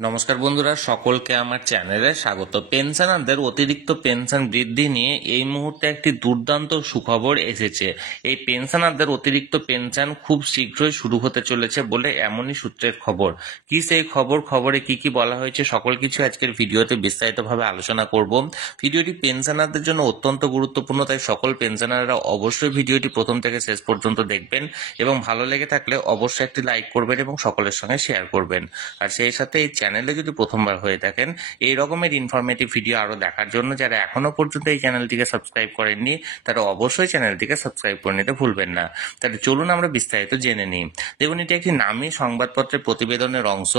নমস্কার বন্ধুরা, সকলকে আমার চ্যানেলে স্বাগত। পেনশনারদের অতিরিক্ত পেনশন বৃদ্ধি নিয়ে এই মুহূর্তে একটি দুর্দান্ত সুখবর এসেছে। এই পেনশনারদের অতিরিক্ত পেনশন খুব শীঘ্রই শুরু হতে চলেছে বলে এমনই সূত্রের খবর। কি সেই খবরে কি কি বলা হয়েছে সকল কিছু আজকের ভিডিওতে বিস্তারিতভাবে আলোচনা করব। ভিডিওটি পেনশনারদের জন্য অত্যন্ত গুরুত্বপূর্ণ, তাই সকল পেনশনাররা অবশ্যই ভিডিওটি প্রথম থেকে শেষ পর্যন্ত দেখবেন এবং ভালো লেগে থাকলে অবশ্যই একটি লাইক করবেন এবং সকলের সঙ্গে শেয়ার করবেন। আর সেই সাথে এই চ্যানেলে যদি প্রথমবার হয়ে থাকেন এই রকমের ইনফরমেটিভ ভিডিও আরো দেখার জন্য যারা এখনো পর্যন্ত এই চ্যানেলটিকে সাবস্ক্রাইব করেননি তারা অবশ্যই চ্যানেলটিকে সাবস্ক্রাইব করে নিতে ভুলবেন না। তাহলে চলুন আমরা বিস্তারিত জেনে নিই। দেখুন, এটি একটি নামী সংবাদপত্রের প্রতিবেদনের অংশ।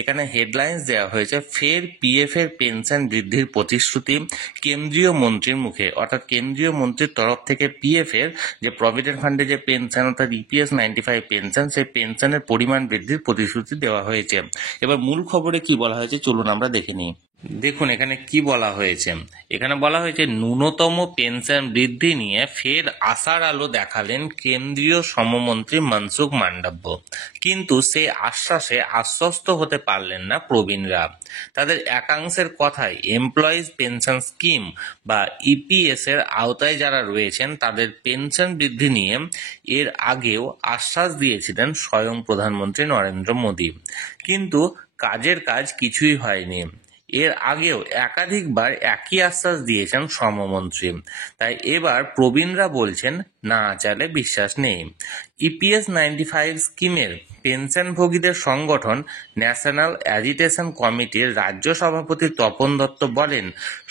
এখানে হেডলাইন্স দেওয়া হয়েছে, ফের পিএফ এর পেনশন বৃদ্ধির প্রতিশ্রুতি কেন্দ্রীয় মন্ত্রীর মুখে। অর্থাৎ কেন্দ্রীয় মন্ত্রীর তরফ থেকে পিএফ এর যে প্রভিডেন্ট ফান্ডে যে পেনশন অর্থাৎ ইপিএস 95 পেনশন, সেই পেনশনের পরিমাণ বৃদ্ধির প্রতিশ্রুতি দেওয়া হয়েছে। এবার মূল খবরে কি বলা হয়েছে চলুন আমরা দেখে নিই। দেখুন এখানে কি বলা হয়েছে। এখানে বলা হয়েছে, ন্যূনতম পেনশন বৃদ্ধি নিয়ে ফের আশার আলো দেখালেন কেন্দ্রীয় শ্রমমন্ত্রী মনসুখ মান্ডব্য। কিন্তু সেই আশ্বাসে আশ্বস্ত হতে পারলেন না প্রবীণরা। তাদের একাংশের কথায় এমপ্লয়িজ পেনশন স্কিম বা ইপিএস এর আওতায় যারা রয়েছেন তাদের পেনশন বৃদ্ধি নিয়ে এর আগেও আশ্বাস দিয়েছিলেন স্বয়ং প্রধানমন্ত্রী নরেন্দ্র মোদী। কিন্তু কাজের কাজ কিছুই হয়নি। এর আগেও একাধিকবার একই আশ্বাস দিয়েছেন শ্রমমন্ত্রী। তাই এবার প্রবীণরা বলছেন, না চালে বিশ্বাস নেই। ইপিএস 95 স্কিমের পেনশনভোগীদের সংগঠন ন্যাশনাল অ্যাজিটেশন কমিটির রাজ্য সভাপতি তপন দত্ত বলেন,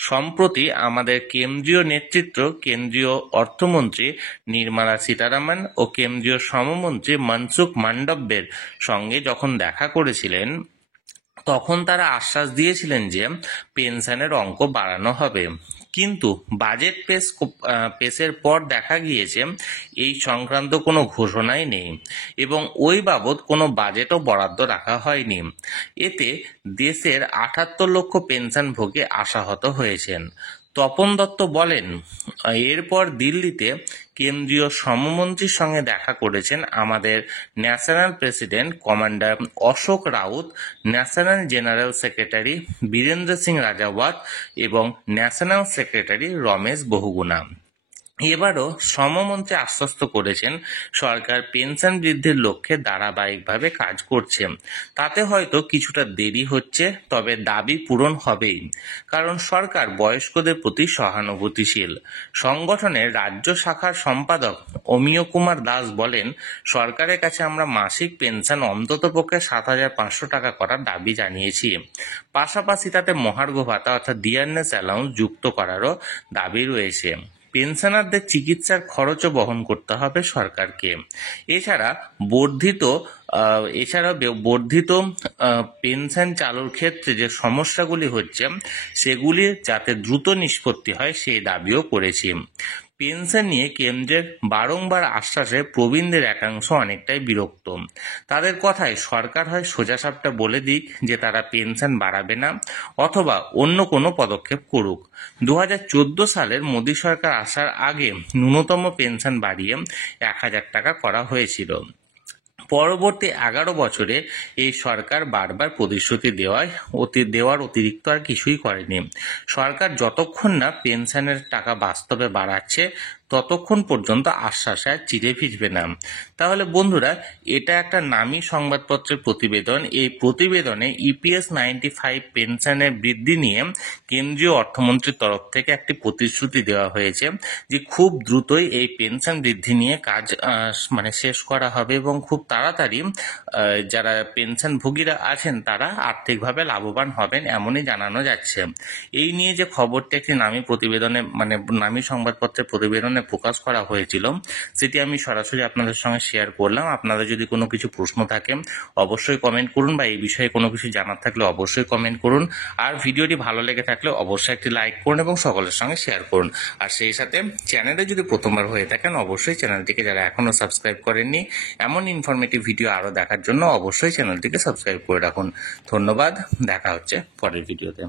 সম্প্রতি আমাদের কেন্দ্রীয় নেতৃত্ব কেন্দ্রীয় অর্থমন্ত্রী নির্মলা সীতারামন ও কেন্দ্রীয় শ্রমমন্ত্রী মনসুখ মান্ডব্যের সঙ্গে যখন দেখা করেছিলেন তখন তারা আশ্বাস দিয়েছিলেন যে পেনশনের অঙ্ক বাড়ানো হবে। কিন্তু বাজেট পেশের পর দেখা গিয়েছে এই সংক্রান্ত কোনো ঘোষণাই নেই এবং ওই বাবদ কোনো বাজেটও বরাদ্দ রাখা হয়নি। এতে দেশের 78 লক্ষ পেনশনভোগী আশাহত হয়েছেন। তপন দত্ত বলেন, এরপর দিল্লিতে কেন্দ্রীয় শ্রমমন্ত্রীর সঙ্গে দেখা করেছেন আমাদের national president commander Ashok Raut, national general secretary Birendra Singh Rajawat এবং ন্যাশনাল সেক্রেটারি রমেশ বহুগুণা। এবারও শ্রমমন্ত্রী আশ্বস্ত করেছেন সরকার পেনশন বৃদ্ধির লক্ষ্যে ধারাবাহিকভাবে কাজ করছে। তাতে হয়তো কিছুটা দেরি হচ্ছে, তবে দাবি পূরণ হবেই, কারণ সরকার বয়স্কদের প্রতি সহানুভূতিশীল। সংগঠনের রাজ্য শাখার সম্পাদক অমিয় কুমার দাস বলেন, সরকারের কাছে আমরা মাসিক পেনশন অন্ততপক্ষে 7,500 টাকা করার দাবি জানিয়েছি। পাশাপাশি তাতে মহার্ঘ ভাতা অর্থাৎ ডিয়ারনেস অ্যালাউন্স যুক্ত করারও দাবি রয়েছে। পেনশনারদের চিকিৎসার খরচও বহন করতে হবে সরকারকে। এছাড়াও বর্ধিত পেনশন চালুর ক্ষেত্রে যে সমস্যাগুলি হচ্ছে সেগুলি যাতে দ্রুত নিষ্পত্তি হয় সেই দাবিও করেছি। পেনশন নিয়ে কেন্দ্রের বারংবার আশ্বাসে প্রবীণদের একাংশ অনেকটাই বিরক্ত। তাদের কথায় সরকার হয় সোজাসাপটা বলে দিক যে তারা পেনশন বাড়াবে না অথবা অন্য কোনো পদক্ষেপ করুক। 2014 সালের মোদী সরকার আসার আগে ন্যূনতম পেনশন বাড়িয়ে 1,000 টাকা করা হয়েছিল। পরবর্তী 11 বছরে এই সরকার বারবার প্রতিশ্রুতি দেওয়ার অতিরিক্ত আর কিছুই করেনি। সরকার যতক্ষণ না পেনশনের টাকা বাস্তবে বাড়াচ্ছে ততক্ষণ পর্যন্ত আশ্বাসে আর চিড়ে ভিজবে না। তাহলে বন্ধুরা, এটা একটা নামী সংবাদপত্রের প্রতিবেদন। এই প্রতিবেদনে ইপিএস 95 পেনশনের বৃদ্ধি নিয়ে কেন্দ্রীয় অর্থমন্ত্রীর তরফ থেকে একটি প্রতিশ্রুতি দেওয়া হয়েছে যে খুব দ্রুতই এই পেনশন বৃদ্ধি নিয়ে কাজ শেষ করা হবে এবং খুব তাড়াতাড়ি যারা পেনশনভোগীরা আছেন তারা আর্থিকভাবে লাভবান হবেন, এমনই জানানো যাচ্ছে। এই নিয়ে যে খবরটি একটি নামী সংবাদপত্রের প্রতিবেদনে প্রকাশ করা হয়েছিল সেটি আমি সরাসরি আপনাদের সঙ্গে শেয়ার করলাম। আপনাদের যদি কোনো কিছু প্রশ্ন থাকে অবশ্যই কমেন্ট করুন, বা এই বিষয়ে কোনো কিছু জানার থাকলে অবশ্যই কমেন্ট করুন। আর ভিডিওটি ভালো লেগে থাকলে অবশ্যই একটি লাইক করুন এবং সকলের সঙ্গে শেয়ার করুন। আর সেই সাথে চ্যানেলে যদি প্রথমবার হয়ে থাকেন অবশ্যই চ্যানেলটিকে যারা এখনও সাবস্ক্রাইব করেননি এমন ইনফরমেটিভ ভিডিও আরও দেখার জন্য অবশ্যই চ্যানেলটিকে সাবস্ক্রাইব করে রাখুন। ধন্যবাদ, দেখা হচ্ছে পরের ভিডিওতে।